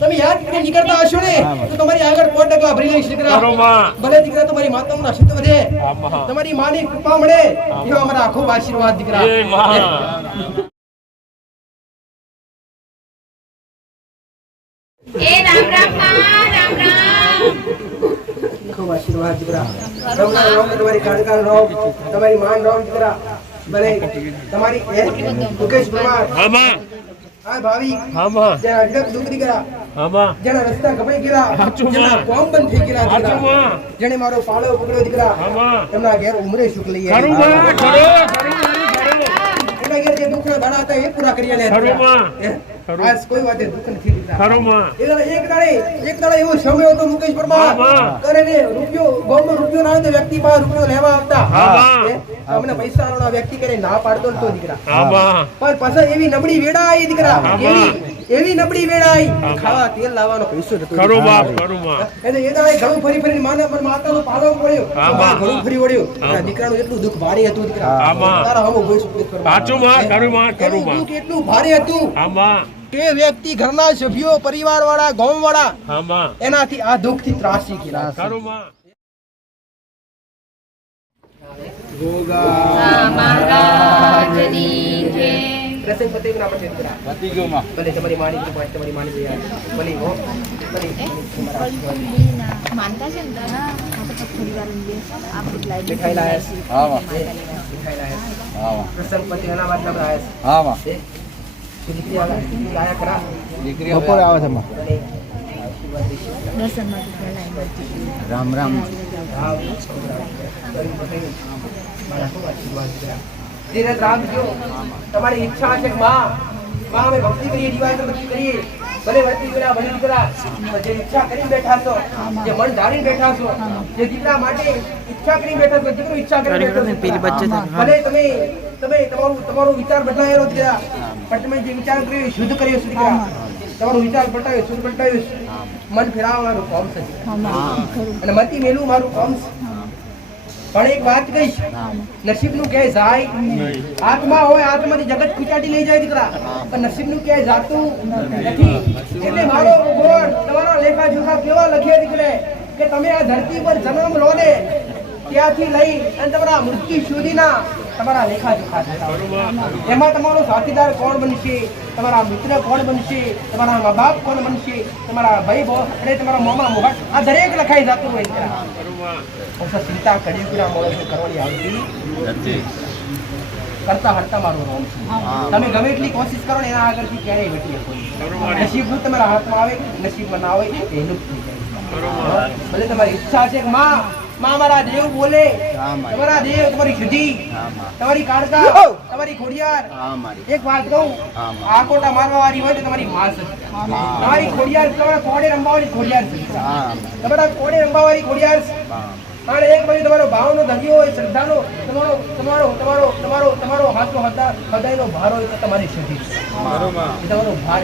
તમે યાદ કરીને નીકળતા હશો ને તો તમારી આગળ કોટ ડગલા ભરી લઈશ દીકરા. ભલે દીકરા તમારી માતાઓના સિદ્ધ વધે, તમારી માની કૃપા મળે એવા અમારા ખૂબ આશીર્વાદ દીકરા. એ રામ રામ રામ રામ. ખૂબ આશીર્વાદ દીકરા. તમારી કાળકા રહો, તમારી માન રહો દીકરા. ભલે તમારી મુકેશ પરમાર આ ભાવી જેના અડગ દુઃખ દીકરા, જેના રસ્તા કપાઈ ગયા, જેના કોમ બંધ થઈ ગયા દીકરા, જેને મારો પાળો પકડ્યો દીકરા, એમના ઘેર ઉમરે સુખ લઈ આવ્યા. એમના ઘેર જે દુઃખના દાડા હતા એ પૂરા કરી આલ્યા. આજ કોઈ વાતે દુઃખ નથી દીકરા. એક દાડે એવો સમય હતો મુકેશ પરમાર કરે ને રૂપિયો ગામમાં રૂપિયો ના હોય તો વ્યક્તિ પાસે રૂપિયો લેવા આવતા. અમને પૈસા વાળા વ્યક્તિ કરે ના પાડતો નતો દીકરા. પણ પાછા એવી નબળી વેડા આવી દીકરા, એવી નબળી વેડા આવી ખાવા તેલ લાવવાનો પૈસો નતો. એટલે એ દાડે ઘણું ફરી ફરીને માતાનો પાલો પડ્યો, ઘણું ફરી વળ્યો. દીકરાનું એટલું દુઃખ ભારે હતું દીકરા. તારા હમો બોલ એટલું ભારે હતું કે વ્યક્તિ ઘરના સભ્યો, પરિવાર વાળા, ગામ વાળા એનાથી આ દુઃખ થી ત્રાસી ગયા. રામ રામ. તમારી ઈચ્છા છે માં અમે ભક્તિ કરીએ, દિવાળી ભક્તિ કરીએ, ભલે વર્તી પેલા ભલે દીકરા જે ઈચ્છા કરીને બેઠા છો, જે મન ધારીને બેઠા છો, જે દીકરા માટે ઈચ્છા કરીને બેઠા છો, દીકરો ઈચ્છા કરીને બેઠો છો, ભલે તમે તમારો વિચાર બદલાયેલો દીકરા, પણ તમે જે વિચાર કર્યો શુદ્ધ કર્યો છે દીકરા, તમારો વિચાર બતાવ્યો, શુદ્ધ બતાવ્યો, મન ફેરવવાનું કામ છે અને મતી મેલું મારું કામ છે. પણ એક વાત કહીશ, નસીબનું ક્યાંય જાય, આત્મા હોય આત્માની જગત ખીચાટી લઈ જાય દીકરા, પણ નસીબનું ક્યાંય જાતું નથી. એટલે મારો ભગવાન તમારા લેખા જોખા કેવા લખે દીકરે કે તમે આ ધરતી પર જન્મ લો ને ત્યાંથી લઈ અને તમારા મૃત્યુ સુધીના તમારા લેખા જોખા થતા. એમાં તમારો સાથીદાર કોણ બનશે, તમારા મિત્ર કોણ બનશે, તમારા મા બાપ કોણ બનશે, તમારા ભાઈ બહેન અને તમારા મોમા મોહા, આ દરેક લખાઈ જતું હોય દીકરા. ચિંતા કરી માણસો કરવાની આવતી કરતા હરતા મારું રોમ છે. તમે ગમે એટલી કોશિશ કરો ને એના આગળથી ક્યારેય વટી શકો. નસીબનું તમારા હાથમાં આવે, નસીબમાં ના હોય એનું ભલે તમારી ઈચ્છા છે કે માં મારા દેવ બોલે, તમારા દેવ, તમારી શુદ્ધિ, તમારી કાળકા, તમારી ખોડિયાર. એક વાત કહું, આકોટા મારવા વાળી હોય તો તમારી માં છે, તમારી ખોડિયાર, તમારા કોડે રંબાવાળી ખોડિયાર છે, તમારા કોડે રંબાવાળી ખોડિયાર છે. અને એક બાજુ તમારો ભાવનો ધર્યો હોય, શ્રદ્ધાનો તમારો હાથનો હૃદયનો ભાર હોય તો તમારી શુદ્ધિ, તમારો ભાર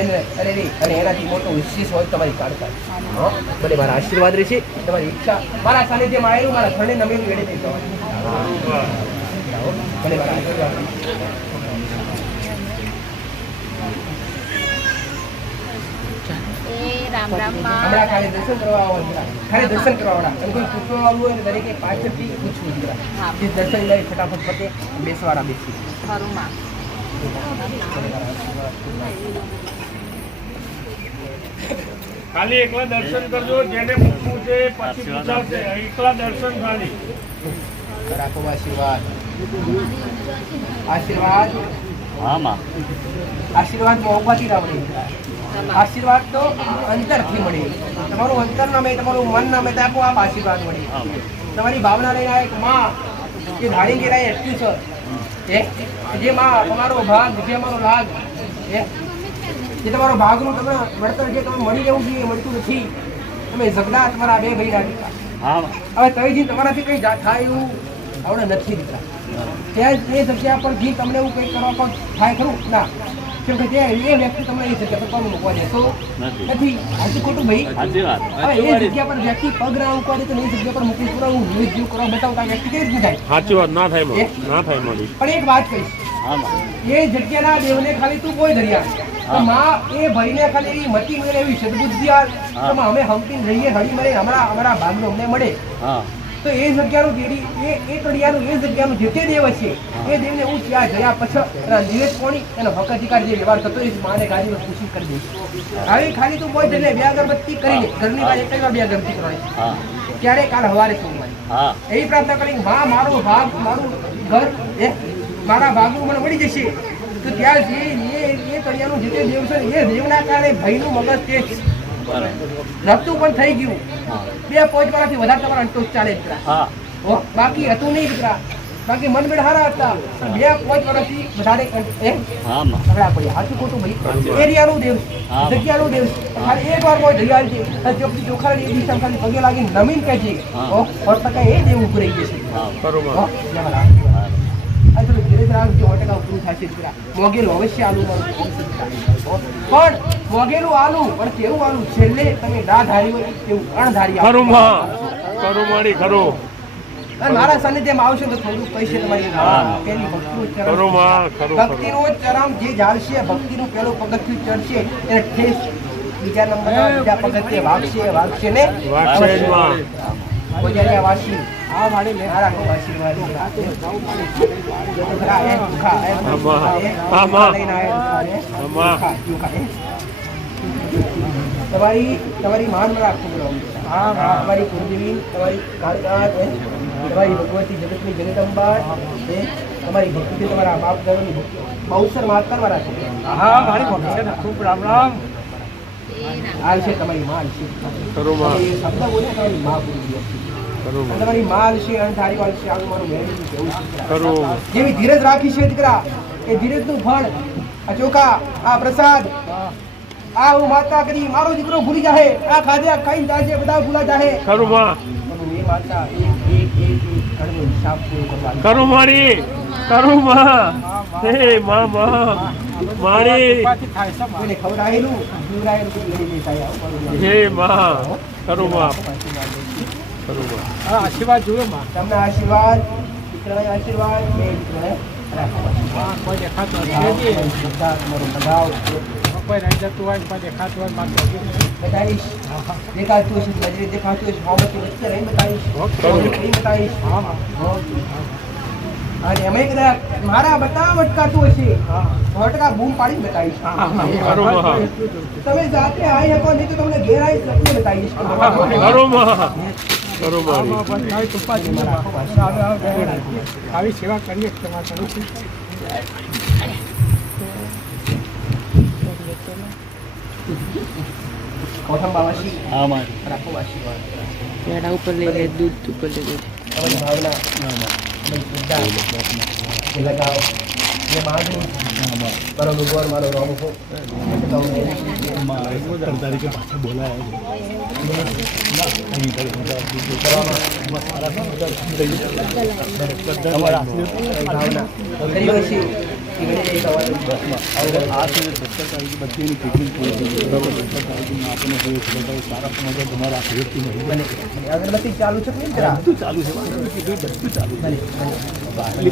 અને એનાથી મોટો વિશેષ હોય તમારી કાળકા. ભલે મારા આશીર્વાદ રહેશે, તમારી ઈચ્છા મારા સાનિધ્યમાં આવેલું, મારા ઘરને નમેલું વેડે થઈ જવાનું. ભલે મારા આશીર્વાદ. હમણાં ખાલી દર્શન કરવા આવવાના, ખાલી દર્શન કરવા વાળા, અને કોઈ પૂછવા આવવું હોય ને દરેકે પાછળથી પૂછવું દીકરા. જે દર્શન લઈ ફટાફટ પતે બેસવાળા બેસી. ખાલી એકલા દર્શન કરજો, જેને પૂછવું છે પછી પૂછાશે, એકલા દર્શન ખાલી. રાખો આશીર્વાદ. આશીર્વાદ મોંઘવાથી ના મળે, આશીર્વાદ તો અંતરથી મળે. તમારું અંતર ના મળે, તમારું મન ના મળે, આપો આપ આશીર્વાદ મળે. તમારી ભાવના લઈને એક માં જે ધારી ગેરાય એટલું છે, જે માં તમારો ભાગ, જે અમારો લાગ, જે તમારો ભાગનું તમે વળતર જે તમે મળી જવું જોઈએ મળતું નથી. તમે ઝઘડા તમારા બે ભાઈ રાખી, હવે તઈ તમારાથી કઈ થાય એવું આવડે નથી દીકરા. ત્યાં એ જગ્યા પર જે તમને એવું કંઈ કરવા પણ થાય ખરું ના, કેમ કે ત્યાં એ વ્યક્તિ તમને એ જગ્યા પર પગ મૂકવા દેતો નથી. સાચું ખોટું ભાઈ? હવે એ જગ્યા પર વ્યક્તિ પગ ના મૂકવા દે તો એ જગ્યા પર મૂકી પૂરા હું વિવિધ જીવ કરવા બતાવતા વ્યક્તિ કેવી રીતે થાય? સાચી વાત ના થાય, ના થાય. પણ એક વાત કહીશ, એ જગ્યાના દેવને ખાલી તું કોઈ ધર્યા તો માં એ ભાઈને ખાલી એવી મતી મળે એવી સદબુદ્ધિ આવે તો માં અમે હંપીને રહીએ હળી મળે અમારા ભાગનો અમને મળે તો એ જગ્યાનું દેડી એ કડિયાનું એ જગ્યાનું જે તે દેવ છે એ દેવને હું ત્યાં જયા પછી એના નિવેદ કોણી એનો હકાધિકાર જે વ્યવહાર થતો એ માને ગાડીમાં ખુશી કરી દઈશ હવે ખાલી તું કોઈ જઈને બે અગરબત્તી કરીને ઘરની બહાર એક વાર બે અગરબત્તી કરવાની ત્યારે કાલ હવારે સોમવારે એવી પ્રાર્થના કરી માં મારો ભાગ મારું ઘર મારા ભાગનું મને મળી જશે તો ત્યાં જે એ કડિયાનું જે તે દેવ છે એ દેવના કારણે ભાઈનું મગજ તે રમતું પણ થઈ ગયું 2-5 વર્ષથી વધારે તમારા અંટોસ ચાલે દીકરા બાકી હતું નહીં દીકરા બાકી મન બેડ હારા હતા 2-5 વર્ષથી વધારે પકડા પડ્યા હાથું ખોટું ભાઈ એરિયાનું દેવ જગ્યાનું દેવ ખાલી એક વાર કોઈ જગ્યા છે ચોખા એ દિશા ખાલી પગે લાગીને નમીન કહે છે 100% એ દેવ ઉભું રહી જશે ધીરે ધીરે 100% થશે દીકરા મોગેલું અવશ્ય આલુ પણ મોગેલું આલુ પણ કેવું આલુ છેલ્લે તમે ના ધારી હોય એવું અણધારી ખરું મારી ખરું અને મારા સાનિધ્યમાં આવશે તો થોડું પૈસે તમારી પેલી ભક્તિનું ચરમ જે જાળશે ભક્તિનું પેલું પગથિયું ચડશે એને ઠેસ બીજા નંબરના બીજા પગથિયે વાગશે ને કોજારિયા વાસી આ મારી મારા ખૂબ આશીર્વાદ તમારી માન રાખવું તમારી કુળદેવી તમારી કાળકા તમારી ભગવતી જગતની જગદંબા તમારી ભક્તિ તમારા બાપ દાદાની બહુસર માતા મારા ખૂબ રામ રામ આલશે તમારી માં આલશે શબ્દ બોલે તમારી માં પૂરી તમારી માલ છે અણધારી વાળ છે આવું મારું મેળવી કેવું જેવી ધીરજ રાખી છે દીકરા એ ધીરજનું ફળ આ ચોખા આ પ્રસાદ આ હું માતા કરી મારો દીકરો ભૂલી જાહે આ ખાધ્યા ખાઈને જાજે બધા ભૂલા જાહે ખરું માં એ માતા એક ઘરનો હિસાબ પૂરો કરવા ખરું મારી ખરું માં હે માં મારી કોઈને ખવડાયેલું પીવડાયેલું બધું લઈ લેતા આવું હે માં ખરું માં આશીર્વાદ જોયો માં તમને આશીર્વાદ દીકરાના આશીર્વાદ બે દીકરાને કોઈ દેખાતું તમારો સગાવ કોઈ રહી જતું હોય કોઈ દેખાતું હોય માત્ર બતાવીશ દેખાતું હશે નજરે દેખાતું હશે મોહમ્મદની વચ્ચે રહી બતાવીશ અને એમ કદાચ મારા બતાવ અટકાતું હશે 100% બૂમ પાડી બતાવીશ તમે જાતે આવી શકો નહીં તો તમને ઘેર આવી બતાવીશ આવી સેવા કરીએ તમારે કરું છું કોઠંબાવાસી રાખો આશીર્વાદ પેડા ઉપર લઈ લે દૂધ ઉપર લઈ લે તમારી ભાવના લગાવો જે માંગણી મારો ભગવાન મારો રામ હો તારીખે પાછા અગરબત્તી ચાલુ છે બધું ચાલુ છે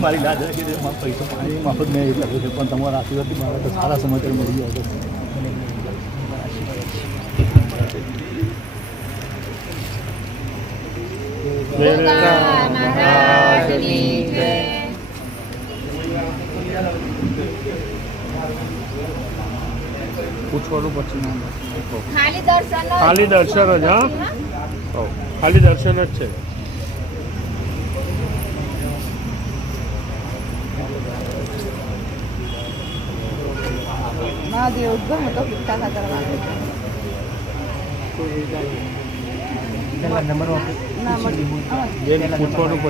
મારી લાજ રાખી પૈસા પાણી માફત મેં એ કર્યું છે પણ તમારા આશીર્વાદથી મારા તો સારા સમાચાર મળી ગયા પૂછવાનું પછી ખાલી દર્શન જ હા ખાલી દર્શન જ છે મહાદેવ ગમે તો પિત્તા કરવાનું પૂછવાનું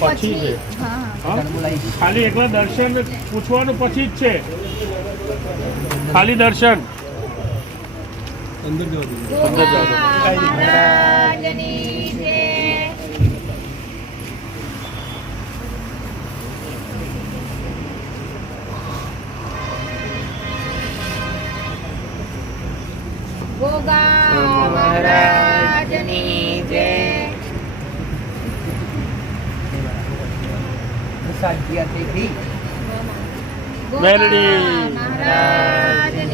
પછી છે ખાલી એકલા દર્શન પૂછવાનું પછી જ છે ખાલી દર્શન અંદર જવા મહારાજની જય ગોગા મહારાજની જય પ્રસાદ દિયા તે મેલડી મહારાજ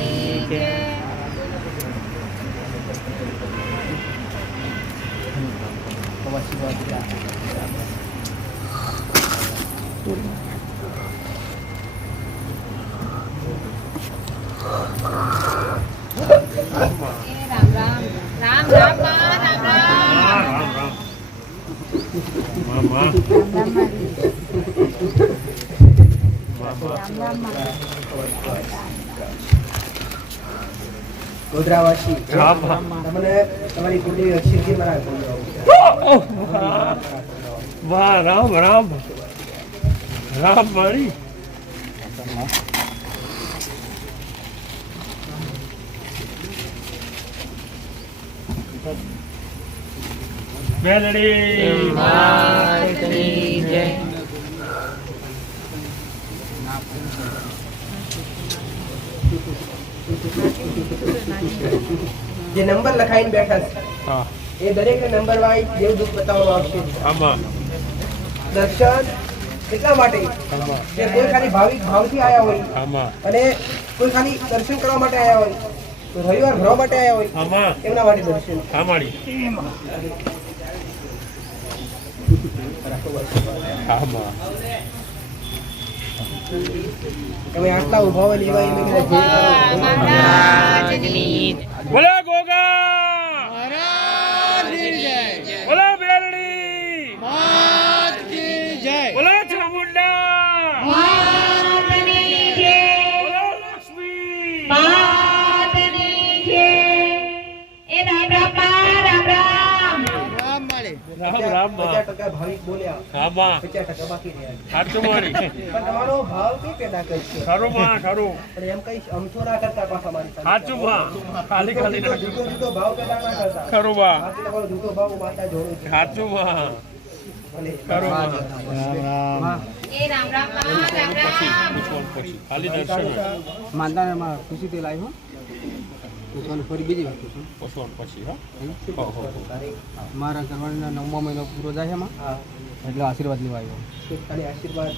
રામ રામ રામ રામ માં, રામ રામ રામ રામ મામા ગોધરાવાસી રામ તમને તમારી કુળદેવી અક્ષરથી મારા વાહ રામ રામ રામ મારી મેલડી માતની જય. જે નંબર લખાઈને બેઠા છે હા એ દરેક નંબર વાઇઝ દેવ દુઃખ બતાવવામાં આવશે. આમાં દર્શન એટલા માટે જે કોઈ ખાલી ભાવિક ભાવથી આવ્યા હોય આમાં અને કોઈ ખાલી દર્શન કરવા માટે આવ્યા હોય, કોઈ રવિવાર ભરવા માટે આવ્યા હોય આમાં એમના માટે દર્શન. આમાડી આમાં તમે આટલા ઉભા હોય લેવા એમ કીધું, જે કરો. માતાજીની બોલા ગોગા બોલા બેલડી બોલા ચામુંડા માતની જય. બોલા લક્ષ્મી માતની જય. એ રામ રામ માં, રામ રામ રામ રામ 50% ભાવિક બોલ્યા, આમાં 50% બાકી રહ્યા. સાચું મારી પણ તમારો ભાવ કઈ પેદા કરશે? ખરું માં ખરું પણ એમ કઈ અમથો ના કરતા પાછા મારી સાથે. સાચું માં ખાલી ખાલી ના જુદો જુદો ભાવ પેદા ના કરતા. ખરું માં બાકી તમારો જુદો ભાવ હું માતા જોડું છું. સાચું માં ભલે. ખરું માં એ રામ રામ માં, રામ રામ પછી ખાલી દર્શન માનતાનામાં ખુશીથી લાવ્યો પૂછવાનું ફરી બીજી વાત પૂછું. પછી પછી હા હો, હો, હો. મારા ઘરવાળીના 9મા મહિનો પૂરો થાય એમાં એટલે આશીર્વાદ લેવા આવ્યો. ખાલી આશીર્વાદ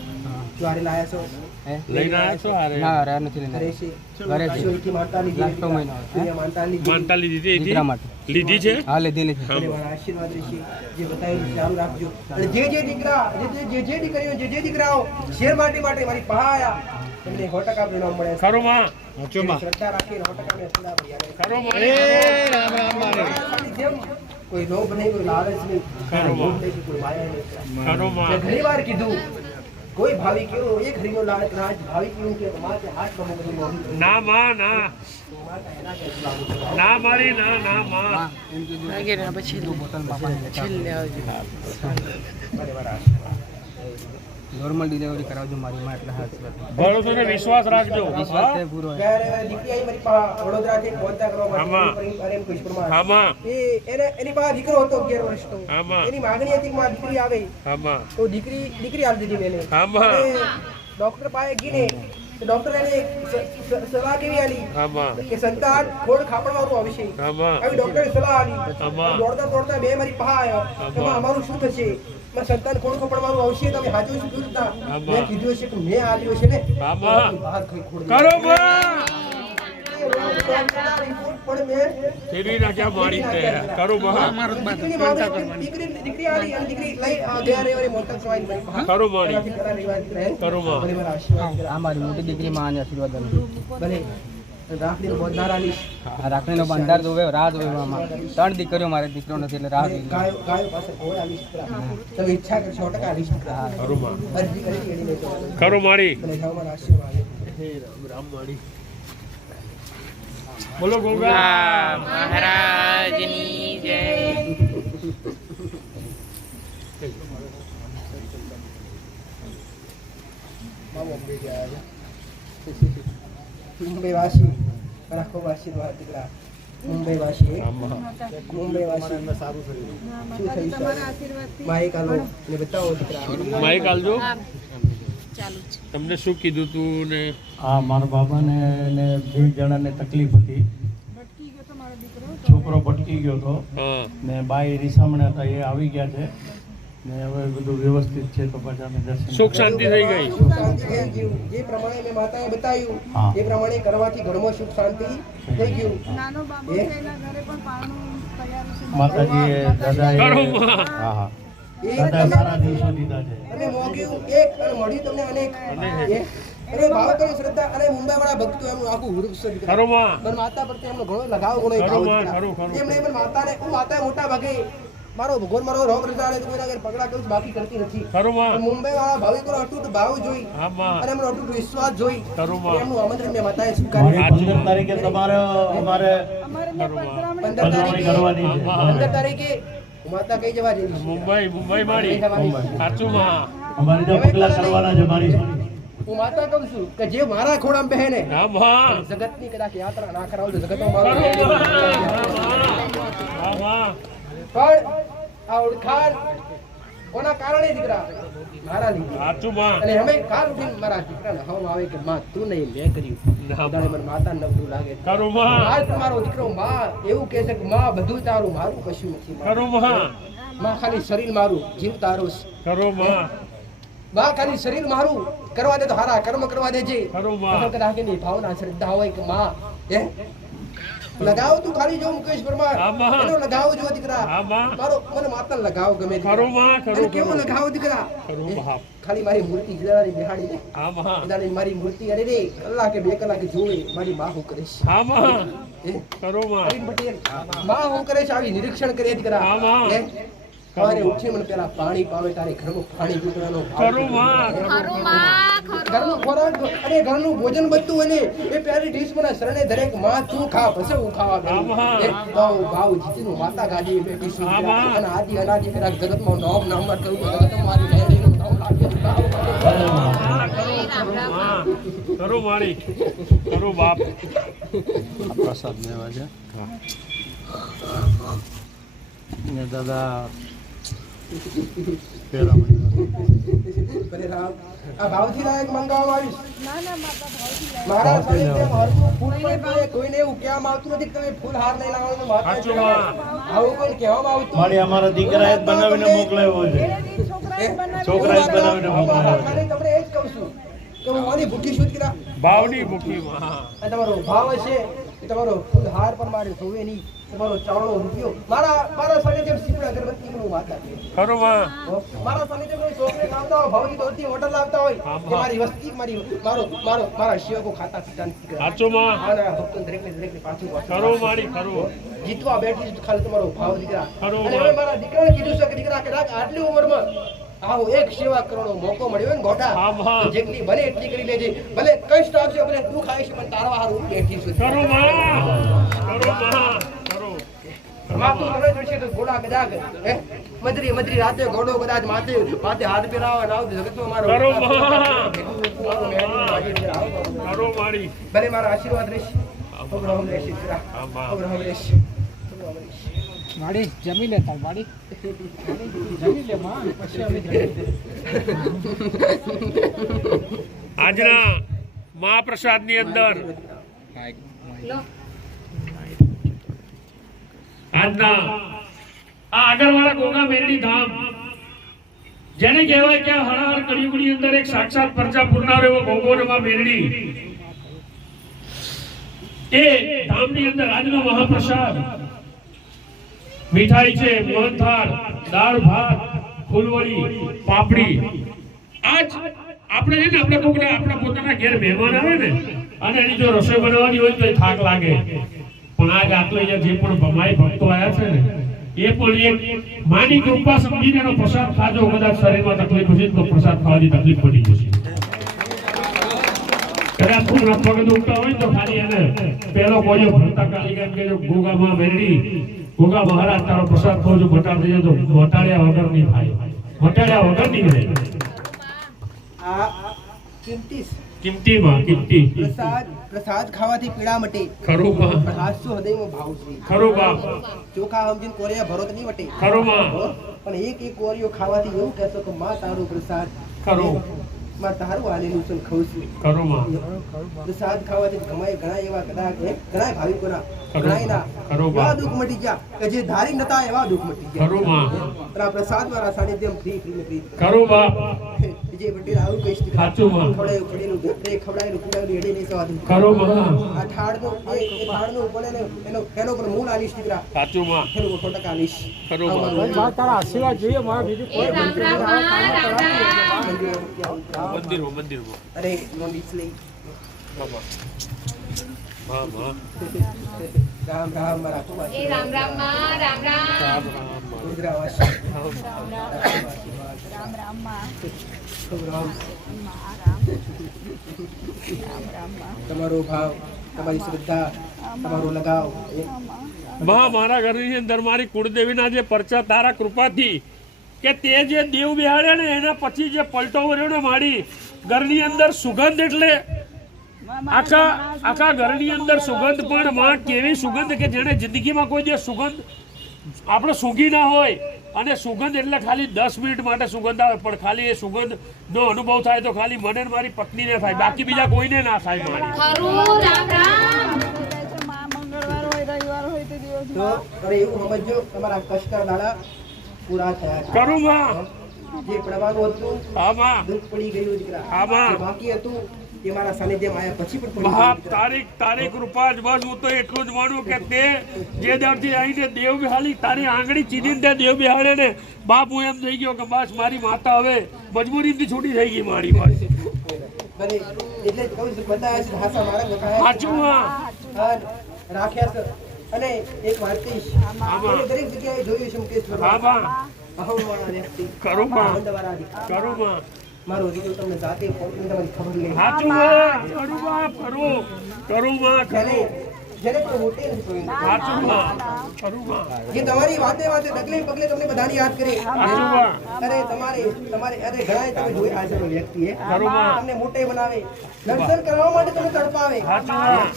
દ્વારે લાયા છો? લઈને આવ્યા છો હારે ના રે નથી લઈને ઘરે છે. ઘરે છે. માનતા લીધી. લાસ્ટો મહિનો માનતા લીધી. માનતા લીધી હતી દીકરા માટે લીધી છે હા લીધી ભલે મારા આશીર્વાદ રહેશે. જે બતાવ્યું ચાલુ રાખજો. અને જે દીકરા જે દીકરીઓ જે દીકરાઓ શેર માટે મારી પાસે આયા એમને 100% પરિણામ મળે છે. ખરું માં શ્રદ્ધા રાખીને 100% આશીર્વાદ મળ્યા. ખરું માં જેમ કોઈ લોભ નહીં, કોઈ લાલચ નહીં, ખરું લોભ નહીં, કોઈ માયા નહીં. ખરું મેં માં ઘણી વાર કીધું કોઈ ભાવિક એવો એક હરીનો લાલચ ના જ ભાવિક એવું કે માથે હાથ નમો કરી મોઢું ના માં ના ના મારી ના ના માં નોર્મલ ડિલિવરી કરાવજો મારી માં એટલે હાથ ભરોસો ને વિશ્વાસ રાખજો હા? પૂરો દીકરી આવી મારી પાસે વડોદરાથી પહોંચતા કરવા આમાં. માટે અરેમ કુશપુરમાં. આમાં એની પાસે દીકરો હતો 11 વર્ષનો. આમાં. એની માંગણી હતી કે મારી દીકરી આવે આમાં તો દીકરી આપી દીધી મેને. આમાં. અને ડોક્ટર પાસે ગઈને તો ડોક્ટર એને સલાહ કેવી આલી આમાં કે સંતાન ખોડ ખાપણ વાળું આવશે. આમાં આવી ડોક્ટરે સલાહ આલી. આમાં. દોડતા બે મારી પાસે આવ્યા. એમાં અમારું શું થશે? એમાં સંતાન ખોડ ખાપણ વાળું આવશે તમે સાચું શું કીધું તા? આમાં. મેં કીધું હશે કે મેં આલ્યું છે ને આમાં. બહાર ખાઈ ખોડ કરો માં રિપોર્ટ પણ મેં ફેરવી નાખ્યા મારી તે કરું માં દીકરીની માંગણી દીકરી આલી અને દીકરી લઈ ગયા રવિવારે મોટા સ્વાઈન મારી પાસે. ખરું મારી એનાથી ઘણા રવિવાર રહે. ખરું માં ભલે મારા આશીર્વાદ કરા. મારી મોટી દીકરી માં આશીર્વાદ ભલે રાખડીનો બંધાર આલીશ. રાખડીનો બંધાર જોવે રાહ જોવે મામા 3 દીકરીઓ મારે દીકરો નથી એટલે રાહ જોવે ગાયો પાસે ઘોડ આલીશ. તમે ઈચ્છા કરશો 100% આલીશ. ખરું માં અરજી કરી એની મેં તો. ખરું મારી ભલે જાઓ મારા આશીર્વાદ. રામ મારી બોલો ગોગા મહારાજની જય. મુંબઈ વાસી મારા ખૂબ આશીર્વાદ દીકરા. મુંબઈ વાસી આમાં મુંબઈ વાસી શું થયું સર? માઇક આલો ને બતાવો દીકરા. માઈક આલજો તમને શું કીધું તું ને આ મારા બાબાને ને 2 જણાને તકલીફ હતી. છોકરો ભટકી ગયો હતો હા ને બાઈ રીસામણે હતા એ આવી ગયા છે ને હવે બધું વ્યવસ્થિત છે તો પછી અમે દર્શન સુખ શાંતિ થઈ ગઈ સુખ શાંતિ થઈ ગયું. જે પ્રમાણે મેં માતાએ બતાવ્યું હા. એ પ્રમાણે કરવાથી ઘરમાં સુખ શાંતિ થઈ ગયું. માતાજીએ દાદાએ ખરું માં હા હા એ દાદાએ સારા દિવસો દીધા છે. તમે મોગ્યું એક અને મળ્યું તમને અનેક. અને ભાવ કરી શ્રદ્ધા અને મુંબઈ વાળા ભક્તો એમનું આખું વૃક્ષ છે દીકરા. ખરું માં પણ માતા પ્રત્યે એમનો ઘણો લગાવ ઘણો ભાવ ખરું છે માં, દીકરા. ખરું, ખરું. એમને એમ માતાને હું માતા મોટા ભાગે મારો ભગવાન મારો રોગ રજાડે તો કોઈના ઘરે પગલા કરું બાકી કરતી નથી. ખરું માં પણ મુંબઈ વાળા ભાવિકોનો અતૂટ ભાવ જોઈ હા માં અને એમનો અતૂટ વિશ્વાસ જોઈ ખરું માં એમનું આમંત્રણ મેં માતાએ મારી સ્વીકાર્યું. 15 તારીખે તમારે અમારે પંદર પધરામણી તારીખે કરવાની છે. 15 તારીખે હું માતા કઈ જવા જઈ છું. મુંબઈ માડી સાચું માં અમારે જો પગલા કરવાના છે મારી. હું માતા કહું છું કે જે મારા ખોડામાં બેહે ને હા માં જગતની કદાચ યાત્રા ના કરાવું તો જગતમાં મારું હા માં પણ આ ઓળખાણ કોના કારણે દીકરા મારા લીધે. સાચું માં અને અમે કાલ ઉઠીને મારા દીકરાને હવામાં આવે કે માં તું નહીં મેં કર્યું. ના દાડે મને માતા નબળું લાગે. ખરું માં આજ તમારો દીકરો માં એવું કહે છે કે માં બધું તારું મારું કશું નથી. ખરું માં માં ખાલી શરીર મારું જીવ તારું છે. ખરું માં માં ખાલી શરીર મારું કરવા દે તો હારા કર્મ કરવા દેજે. ખરું માં તો કદાચ એની ભાવના શ્રદ્ધા હોય કે માં હે લગાવ તું ખાલી જો મુકેશ પરમાર હા, માં. એનો લગાવ જો દીકરા હા માં મારો મને માતા લગાવ ગમે દીકરા. ખરું માં અને ખરું કેવો લગાવ દીકરા ખરું બાપ ખાલી મારી મૂર્તિ જલાની બિહાડી દે હા માં જલાની મારી મૂર્તિ અરે રે કલાકે 2 કલાકે જોવે મારી માં હું કરીશ હા માં હે ખરું માં અરવિંદ પટેલ માં હું કરે છે આવી નિરીક્ષણ કરે દીકરા હા, માં. હે સવારે ઉઠી મને પેલા પાણી પાવે તારે ઘરનું પાણી પીવાનો ખરું માં ખરું માં ખરું ઘરનું ખોરાક અને ઘરનું ભોજન બધું હોય ને એ પ્યારી ડીશ મને શરણે દરેક માં તું ખા પછી હું ખાવા બેઠું. હા, માં. એક ભાવ જીતીનું માતા ગાદી બેઠી છું હા, માં. અને આદિ અનાદિ પેલા જગતમાં નામ કરું તો જગતમાં મારી લહેરીનું નામ લાગે. ખરું માળી ખરું બાપ પ્રસાદ લેવા છે ને દાદા પેરામણી અરે રામ આ ભાવથી ના એક મંગાવવામાં આવીશ. મારા સાનિધ્યમાં હરતું ફૂલ પણ પડે. કોઈને એવું કહેવામાં આવતું નથી કે તમે ફૂલ હાર લઈને આવો તો માતા સાચું ચડાવો. માં. આવું કોઈ કહેવામાં આવતું મારી અમારા દીકરાએ જ બનાવીને મોકલાવ્યો છે. છોકરાએ જ બનાવીને મોકલાવ્યો છે. ખાલી તમને એ જ કહું છું કે હું આની ભૂખી છું દીકરા. ભાવની ભૂખી માં આ તમારો ભાવ હશે એ તમારો ફૂલ હાર પણ મારે જોવે નહીં. તમારો ચાવડો રૂપિયો મારા સાનિધ્યમ શીપડા અગરબત્તીનું માતા છે. ખરું માં મારા સાનિધ્યમ કોઈ ચોકલેટ લાવતા હોય ભાવની દોડતી હોટલ લાવતા હોય હા, કે મારી વસ્તી મારા સેવકો ખાતા પીતા નથી દીકરા. સાચું માં આના ભક્તોને દરેકને પાછું ખરું માળી ખરું જીતવા બેઠી છું ખાલી તમારો ભાવ દીકરા. ખરું. અને હવે મારા દીકરાને કીધું છે કે દીકરા કદાચ આટલી ઉંમરમાં આવો એક સેવા કરવાનો મોકો મળ્યો હોય ને ગોટા હા, હા. તો જેટલી બને એટલી કરી લેજે. ભલે કષ્ટ આવશે ભલે દુઃખ આવશે પણ તારા હારું હું બેઠી છું. ખરું માં ખરું માં ખરું માથું રડે ચડશે તો ઘોડા કદાચ હે મધરી રાતે ઘોડો કદાચ માથે હાથ પહેરાવા ના આવતો જગતમાં મારો ખરું માં. મારું મેળવીને વાગે છે. આવો બાબુ. ખરું માળી ભલે મારા આશીર્વાદ રહેશે અબ્રાહમ રહેશે દીકરા. હા, માં. અબ્રાહમ રહેશે અબ્રાહમ રહેશે. માડી જમી લે તાર માડી જમી લે માં પછી અમે આજના મહાપ્રસાદની અંદર આજના આ આગળવાળા ગોગા મેલડી ધામ જેને કહેવાય કે હળહળ કળિયુગની અંદર એક સાક્ષાત પરચા પૂરનારો એવો ગોગોનમાં મેલડી એ ધામની અંદર આજનો મહાપ્રસાદ મીઠાઈ છે, મોહનથાળ, દાળ ભાત, ફૂલવડી, પાપડી. આજ આપણે છે ને આપણે કોકના આપણા પોતાના ઘેર મહેમાન આવે ને અને એની જો રસોઈ બનાવવાની હોય તો એ થાક લાગે. પણ આજ આટલો અહીંયા જે પણ ભમાઈ ભક્તો આવ્યા છે ને એ પણ એક માની કૃપા સમજીને એનો પ્રસાદ ખાજો. કદાચ શરીરમાં તકલીફ હશે તો પ્રસાદ ખાવાની તકલીફ પડી જશે. કદાચ કોઈના પગ દુખતા હોય તો ખાલી એને પેલો કોઈ ભરતા કાલી કેમ કે ગોગામાં મેરડી ગોગા મહારાજ તારો પ્રસાદ ખાવજો મટાડ દેજો તો મટાડ્યા વગર નહીં થાય. મટાડ્યા વગર નહીં રહે. આ કિંમતી કિંમતી પ્રસાદ ખાવાથી પીડા મટે ખરું માં પણ હાસ્ય હૃદયમાં ભાવ છે. ખરું બાપ ચોખા સમજીને કોરિયા ભરો તો નહીં વટે. ખરું માં પણ એક કોરિયો ખાવાથી એવું કહેશો કે માં તારું પ્રસાદ ખરું માં તારું આલેલું છે ને ખાઉં છું. ખરું માં પ્રસાદ ખાવાથી ઘણા એવા કદાચ ઘણા ભાવિકોના ખરું. ઘણાયના ખરું એવા બાપ. દુઃખ મટી ગયા કે જે ધારી નતા એવા દુઃખ મટી ગયા. ખરું માં અને આ પ્રસાદ મારા સાનિધ્યમ ફ્રી ને ફ્રી ખરું બાપ વિજય પટેલ આવું કહીશ દીકરા. સાચું માં. ખવડાયું પડેલું ઘરે ખવડાયેલું પીવડાવેલું એડે નહીં સવાતું. ખરો માં. આ થાળનું એ થાળનું પણ એનો પણ મૂળ આલીશ દીકરા. સાચું માં. એનું 100% આલીશ. ખરો માં. તારા આશીર્વાદ જોઈએ મારા બીજું એ રામ રામ માં, રામ રામ. મંદિરમાં. અરે નોંધીશ લઈ. હા માં. રામ રામ મારા એ કુવાસી. રામ રામ માં, રામ રામ. રુદ્રાવાસી. ખૂબ રામ. તમારો ભાવ, તમારી શ્રદ્ધા, તમારો લગાવ માં, મારા ઘરની અંદર મારી કુળદેવીના જે પરચા તારા કૃપાથી કે તે જે દેવ બેહાડે ને એના પછી જે પલટો વર્યો ને મારી ઘરની અંદર સુગંધ એટલે આખા ઘરની અંદર સુગંધ પણ માં કેવી સુગંધ કે જેને જિંદગીમાં કોઈ જે સુગંધ આપણે સૂંઘી ના હોય અને સુગંધ એટલે ખાલી 10 મિનિટ માટે સુગંધ આવે પણ ખાલી એ સુગંધ નો અનુભવ થાય તો ખાલી મને ને મારી પત્નીને થાય બાકી બીજા કોઈને ના થાય મારી. ખરું રામ રામ. તો અરે એવું સમજો તમારા કષ્ટના દાડા પૂરા થયા છે. કરું માં. જે પડવાનું હતું હા માં. દુઃખ પડી ગયું દીકરા. હા માં. જે બાકી હતું એ મારા સાનિધ્યમાં આયા પછી પણ પડી બાપ ગયું. તારી કૃપા જ બસ હું તો એટલું જ માનું કે તે જે દાડથી આવીને દેવ બિહાલી તારી આંગળી ચીધીને તે દેવ બિહાડે ને બાપ હું એમ થઈ ગયો કે બસ મારી માતા હવે મજબૂરીથી છૂટી થઈ ગઈ મારી બસ. બને એટલે જ કહું છું બતાવ્યા છે હાસા મારા બતાવ્યા સાચું માં. હા, રાખ્યા છે. અને એક વાત કહીશ આમાં. એ દરેક જગ્યાએ જોયું છે મુકેશ હા વર્મા. માં. અહંવાળા વ્યક્તિ, કરું માં. ઘમંડવાળા દીકરા. કરું માં. મારો દીકરો તમને જાતે ફોન કરીને તમારી ખબર લે. સાચું માં. કરું માં. કરું માં. જેને જેને કોઈ મોટે નથી કોઈ. સાચું માં. કરું માં. જે તમારી વાતે વાતે ડગલે પગલે તમને બધાની યાદ કરે. સાચું માં. અરે તમારે અરે ઘણા તમે જોયા છે કોઈ વ્યક્તિ ખરું માં. તમને મોટે બનાવે, દર્શન કરવા માટે તમને તડપાવે. સાચું માં.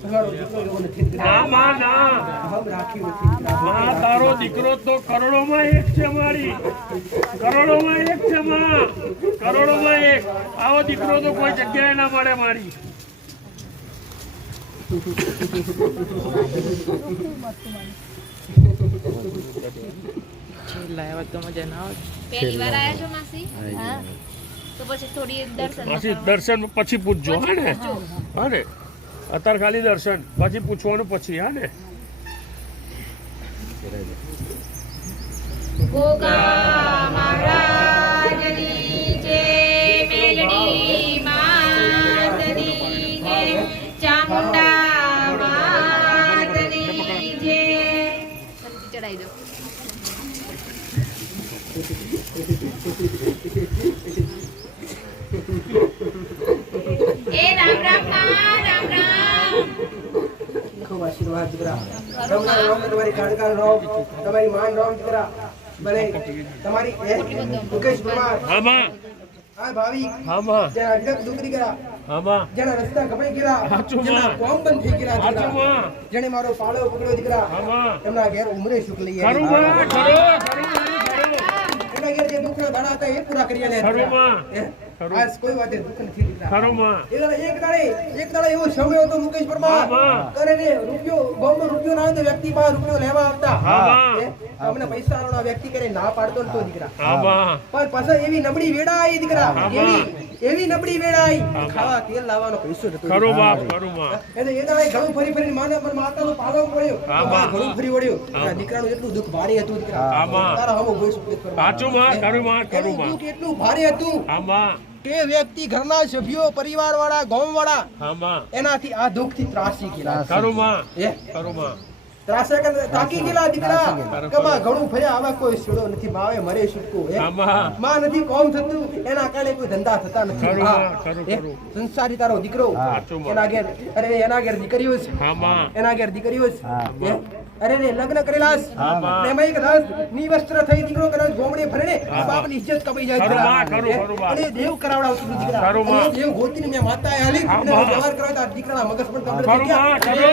તમારો દીકરો એવો નથી દીકરા. ના માં ના. અહમ રાખ્યું નથી દીકરા. માં તારો દીકરો તો કરોડોમાં એક છે મારી. કરોડોમાં એક છે માં. કરોડોમાં એક. આવો દીકરો તો કોઈ જગ્યાએ ના મળે મારી. પહેલી વાર આયા છો માસી? હા. તો પછી થોડી દર્શન પછી દર્શન પછી પૂછજો હા ને. હા ને અત્યારે ખાલી દર્શન પછી પૂછવાનું પછી હા ને. ગોગા મહારાજની જય, મેલડી માતની જય, ચામુંડા માતની જય. ચડાઈ દો. એ રામ રામ માં, રામ રામ. ખૂબ આશીર્વાદ દીકરા. રમનાર રામ, તમારી કાળકાર રામ, તમારી માન રામ દીકરા. ભલે તમારી મુકેશ પરમાર હા માં. આ ભાવિક હા માં. જેના અઢળક દુઃખ દીકરા, હા માં. જેના રસ્તા કપાઈ ગયા, સાચું જેના માં. કોમ બંધ થઈ ગયા સાચું દીકરા, માં. જેને મારો પાળો પકડ્યો દીકરા, હા માં. એમના ઘેર ઉમરે સુખ લઈ ખરું આવ્યા. માં. ખરું ખરું એમના ઘેર જે દુઃખના દાડા હતા એ પૂરા કરી આલ્યા ખરું દીકરા. માં. હે? ખરું. આજ કોઈ વાતે દુઃખ નથી દીકરા. ખરું માં. એક દાડે એવો સમય હતો મુકેશ પરમાર, હા, હા. કરે ને રૂપિયો ગામમાં રૂપિયો ના આવે તો વ્યક્તિ પાસે રૂપિયો લેવા આવતા. હા, હા. હે? તમને પૈસા વાળો વ્યક્તિ કરે ના પાડતો નતો દીકરા. હા માં. પણ પાછા એવી નબળી વેળા આવી દીકરા, હા, હા. એવી નબળી વેળા આવી. હા. ખાવા તેલ લાવવાનો પૈસો નતો ખરું દીકરા. બાપ. ખરું માં. એટલે એ દાડે ઘણું ફરી ફરીને માતાનો પાલવ પડ્યો. હા, હા. ઘણું ફરી વળ્યો. હા. દીકરાનું એટલું દુઃખ ભારે હતું દીકરા. હા, હા. તારા હમો ગોઈ સુકેત પરમાર. સાચું માં. ખરું માં. ખરું એનું માં. દુઃખ એટલું ભારે હતું હા માં. કે વ્યક્તિ ઘરના સભ્યો, પરિવાર વાળા, ગામ વાળા હા માં. એનાથી આ દુઃખ થી ત્રાસી ગયેલા. ખરું માં. હે? ખરું માં. ત્રાસા કે તાકી ગયેલા દીકરા. ખરું. કે માં ઘણું ફર્યા, આવા કોઈ છોડો નથી, માવે મરે છૂટકો. હે? હા માં. માં નથી કોમ થતું, એના કારણે કોઈ ધંધા થતા નથી. ખરું હા. માં. ખરું હે? ખરું. સંસારી તારો દીકરો, સાચું માં. એના ઘેર એના ઘેર દીકરીઓ છે, હા માં. એના ઘેર દીકરીઓ છે. હે? અરે રે લગ્ન કરેલા છે. હા માં. એમાંય કદાચ નિવસ્ત્ર થઈ દીકરો કદાચ ગોમડે ફરે ને હા. બાપની ઇજ્જત કપાઈ જાય ખરું દીકરા. માં. ખરું. હે? ખરું માં. અને દેવ કરાવડાવતું દીકરા. ખરું માં. અને દેવ ગોતીને મેં માતાએ હાલી હા અને માં. વ્યવહાર કરાવ્યો તો આ દીકરાના મગજ પણ કમ્પ્લીટ ખરું થઈ માં. ગયા. ખરું.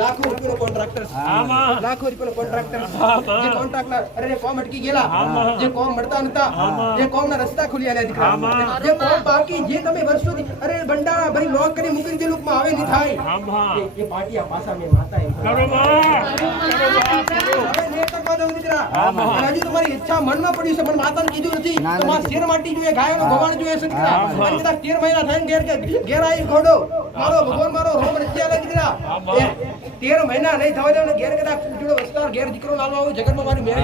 લાખો રૂપિયાનો કોન્ટ્રાક્ટર છે. આમાં. લાખો રૂપિયાનો કોન્ટ્રાક્ટર છે. આમાં. જે કોન્ટ્રાક્ટર અરે કોમ અટકી ગયેલા, આમાં. જે કોમ મળતા નતા, આમાં. જે કોમના રસ્તા ખુલ્યા ને દીકરા, આમાં. જે કોમ બાકી જે તમે વર્ષોથી અરે બંડારા ભરી નોકરી મૂકીને જે લોકમાં આવે નહીં થાય, આમાં. એ પાટિયા પાછા મેં માતા એમ કરો માં. હવે નેતકવા દઉં દીકરા. આમાં. અને હજી તમારી ઈચ્છા મનમાં પડી છે, પણ માતાને કીધું નથી. ના, તમારે નથી. શેર માટી જોઈએ, ગાયોનો ગવાણ જોઈએ છે દીકરા. આમાં. અને કદાચ 13 મહિના થઈને ઘેર આવી ઘોડો મારો ભગવાન મારો રોમ રચ્યા લે દીકરા. આમાં. 13 મહિના નહીં થવા દે, ઘેર કદાચ જોડો વસ્તાર ઘેર દીકરો લાવવા આવું જગતમાં મારી મેળ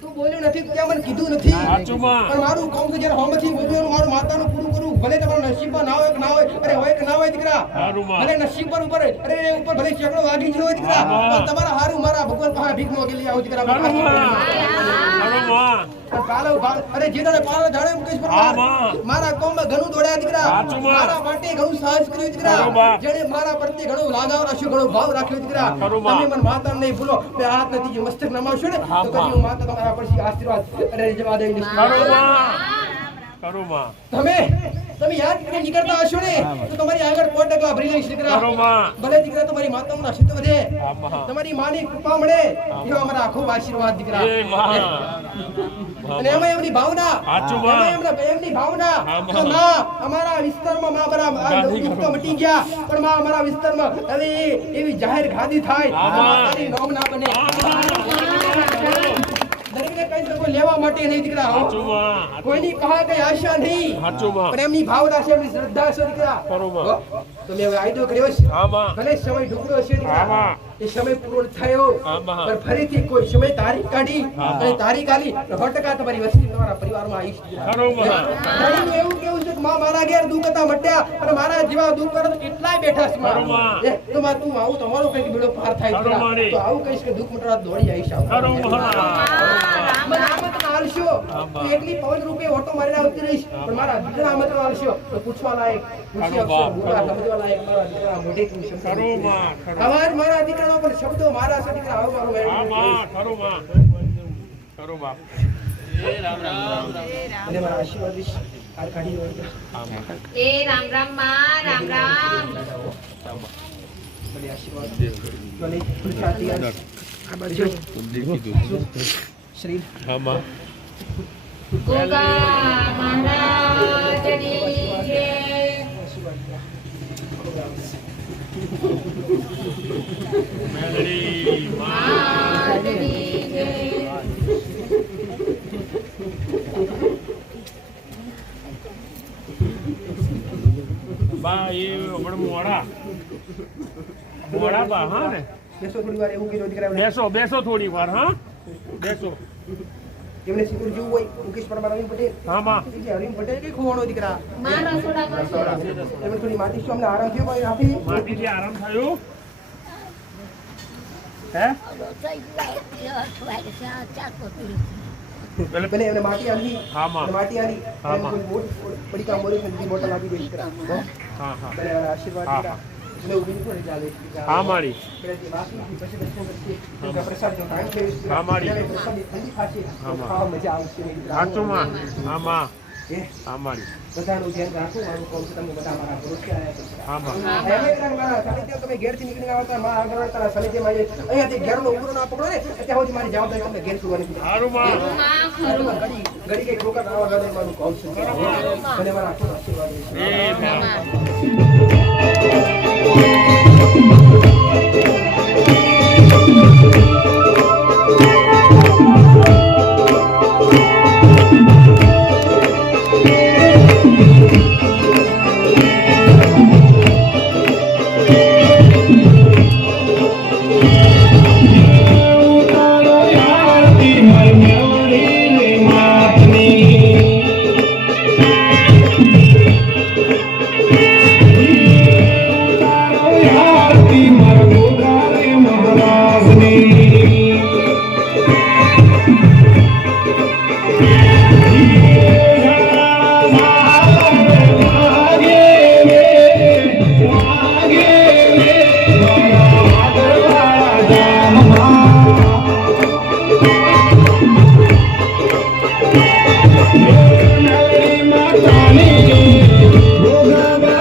તું બોલ્યું નથી, તે મને કીધું નથી. સાચું માં. પણ મારું કામ છે જ્યારે હોમથી બોલ્યું મારું માતાનું પૂરું કરું, ભલે તમારા નસીબમાં ના હોય કે ના હોય, અરે હોય કે ના હોય દીકરા, સારું માં. ભલે નસીબ પર ઉપર અરે ઉપર ભલે ચેકડો વાગી ગયો હોય દીકરા, આમાં. પણ તમારા હારું મારા ભગવાન પાસે ભીખ માંગી લઈ આવું દીકરા. કરો માં. કરો માં. અરે જે દાડે પાલો જાણે મુકેશ પરમાર, આમાં. મારા કોમમાં ઘણું દોડ્યા દીકરા, સાચું માં. મારા માટે ઘણું સાહસ કર્યું દીકરા, બરોબર. જેણે મારા પ્રત્યે ઘણો લાગાવ રાખ્યો, ઘણો ભાવ રાખ્યો દીકરા. બરોબર. તમે મને માતાને નહીં ભૂલો, બે હાથ નથી જે મસ્તક નમાવશો ને તો આમાં. કદી હું માતા તમારા પરથી આશીર્વાદ અરે જવા દઈ દઈશ. કરો માં. કરો માં. તમે યાદ કરીને નીકળતા હશો ને તો તમારી આગળ કોટ ડગલા ભરી લઈશ દીકરા. કરો માં. ભલે દીકરા તમારી માતાનું આશીર્વાદ વધે, આમાં. તમારી માની કૃપા મળે, એવા અમારા ખૂબ આશીર્વાદ દીકરા. એ માં. અને એમાં એમની ભાવના, સાચું માં. એમાં એમની ભાવના આમાં. કે માં અમારા વિસ્તારમાં માં બરાબર આ ગાદી દુઃખ તો કરો. મટી ગયા, પણ માં અમારા વિસ્તારમાં હવે એવી જાહેર ગાદી થાય, આમાં. માતાની નોમ ના બને. આમાં. દરેકને કઈ શકો લેવા માટે નહીં દીકરા. સાચું માં. કોઈની કહા કઈ આશા નહીં, સાચું માં. પણ એમની ભાવના છે, એમની શ્રદ્ધા છે દીકરા. બરોબર. હો? તો મેં હવે આયદો કર્યો છે, આમાં. ભલે સમય ડૂબળો છે દીકરા, આમાં. એ સમય પૂર્ણ થયો, આમાં. પણ ફરીથી કોઈ સમય તારીખ કાઢી આમાં. અને તારીખ આલી 100% તમારી વસ્તી તમારા પરિવારમાં આવીશ દીકરા. કરો માં. ધણીનું એવું કેવું છે કે માં મારા ઘેર દુઃખ હતા મટ્યા, અને મારા જેવા દુઃખ કરે તો કેટલાય બેઠા છે માં. બરોબર. એ તો માં તું આવું તમારો કઈક બેડો પાર થાય દીકરા. બરોબર. તો આવું કહીશ કે દુઃખ મટવા દોડી આવીશ આવું. કરો માં. મને આમંત્રણ આલશો તો એકલી પવન રૂપે ઓટો મારીને આવતી રહીશ, પણ મારા દીકરા આમંત્રણ આલશો તો પૂછવા લાયક, પૂછી ખરું આપશો, બાપ. બોલવા સમજવા લાયક મારા દીકરા મોઢેથી શબ્દો કરો નીકળે. માં. કરો. અવાજ મારા દીકરાનો પણ શબ્દો મારા છે દીકરા, આવું મારું મેળવી આમાં. કરો માં. કરો બાપ. અને મારા આશીર્વાદ વિશ આ કાઢી લો દીકરા. એ રામ રામ માં, રામ રામ. બધી આશીર્વાદ ભલે ફૂલછાતી આ બાજુ શ્રી આમાં. ગોગા મહારાજની જય. મેલડી માં. મહારાજની જય. બા એ હમણાં મોડા મોડા બા હા ને બેસો થોડી વાર એવું કીધું દીકરા. બેસો બેસો થોડી વાર હા બેસો એમને સિક્યુર જેવું હોય મુકેશ પરમાર અરવિંદ પટેલ આમાં. અરવિંદ પટેલ કે ખોવાનો દીકરા. માં રસોડા કરશો. એમને થોડી માટી શું અમને આરામ થયો ભાઈ આપી. માટીથી આરામ થયો હે પેલે ભલે એમને માટી આલી, આમાં. અને માટી આલી આમાં. એમને કોઈ પડીકા મોરી બધી બોટલ આપી દઈ દીકરા. હો? હા હા ભલે એના આશીર્વાદ હા, દીકરા. એટલે ઊભી નહીં પડે ચાલે દીકરા. હા મારી પહેલેથી બાકી હતી, પછી દર્શન કરશે. કેમ કે પ્રસાદનો ટાઈમ છે દીકરા. હા, મારી. જ્યારે પ્રસાદી ઠંડી થાશે તો આમાં. ખાવા મજા આવશે દીકરા. સાચું માં આમાં એ હા મારી બધાનું ધ્યાન રાખો, મારું કામ છે તમે બધા મારા ભરોસે આવ્યા છો. આમાં. એમ એકલા મારા સાનિધ્ય તમે ઘેરથી નીકળીને આવતા મારા આગળ આવતા સાનિધ્યમાં જે અહીંયાથી ઘેરનો ઉભરો ના પકડો ને ત્યાં સુધી મારી જવાબદારી તમને ઘેર સુવાની છે. સારું માં માં ખરું. ઘડી ઘડી કઈ ઠોકર ના વગાડે મારું કામ છે. અને મારા આખો આશીર્વાદ છે. એ માં. ગોગા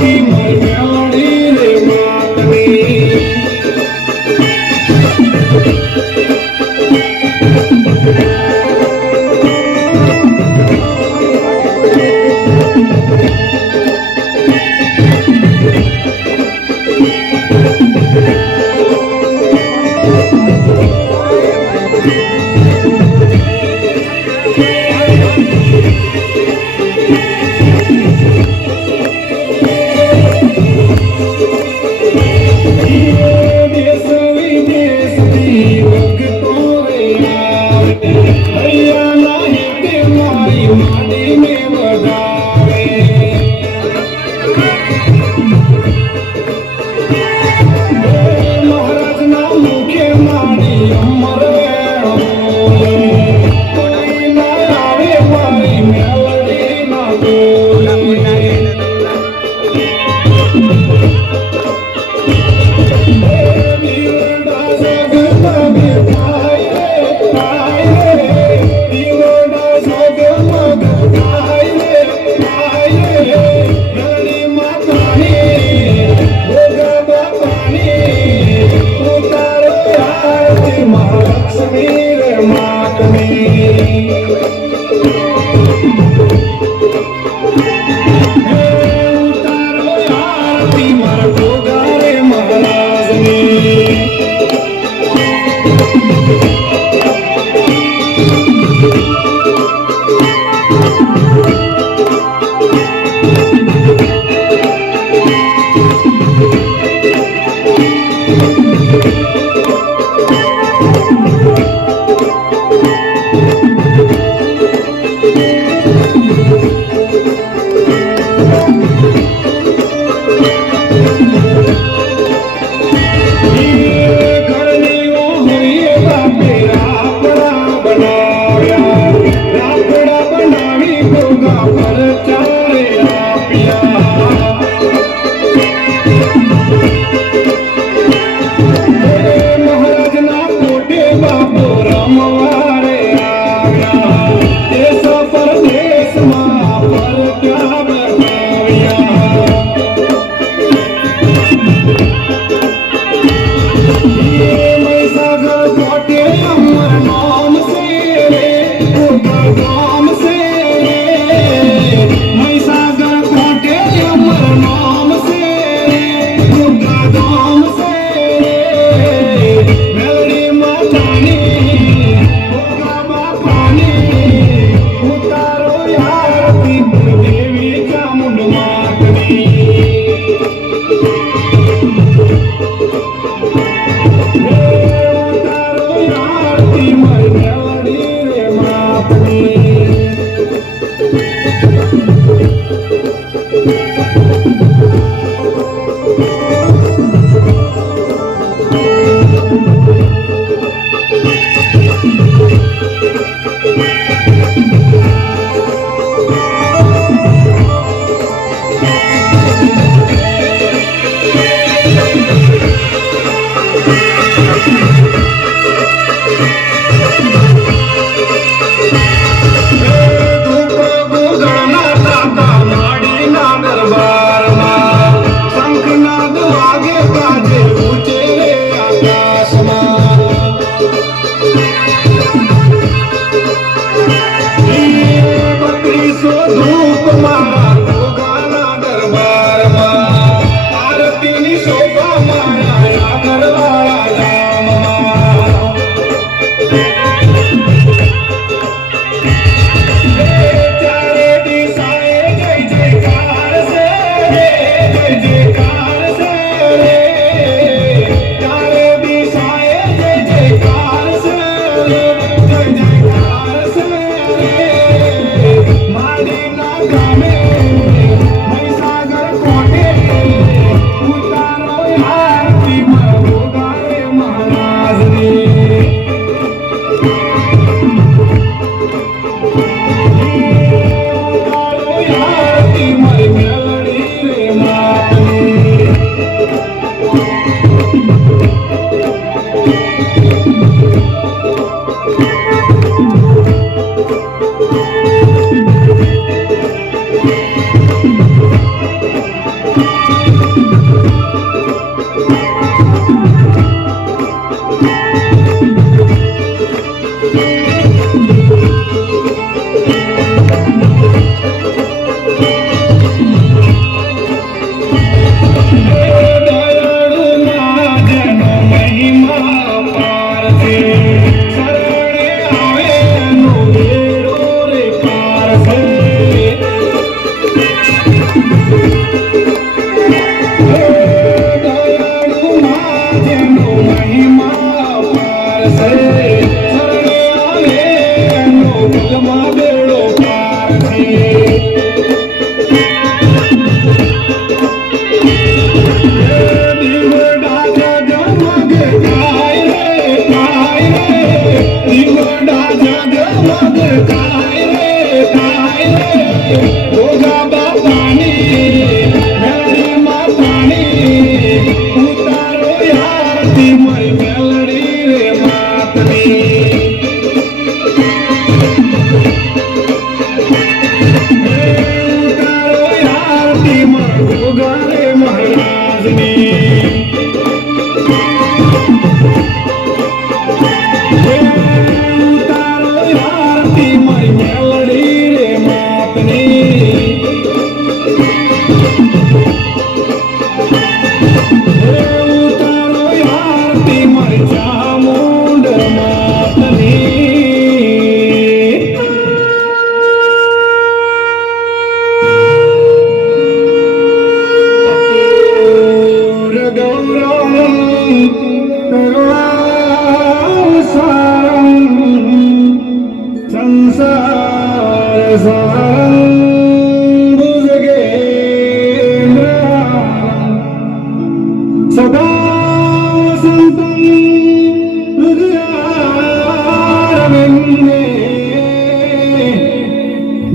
Maria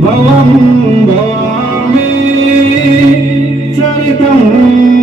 भवं भवामि चरितं